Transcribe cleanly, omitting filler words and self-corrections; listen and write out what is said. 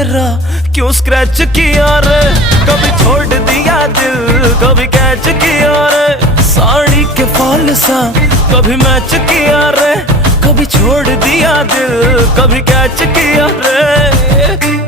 मेरा क्यों स्क्रैच किया रे, कभी छोड़ दिया दिल कभी कैच किया रे, साड़ी के फॉल सा कभी मैच किया रे, कभी छोड़ दिया दिल कभी कैच किया रे।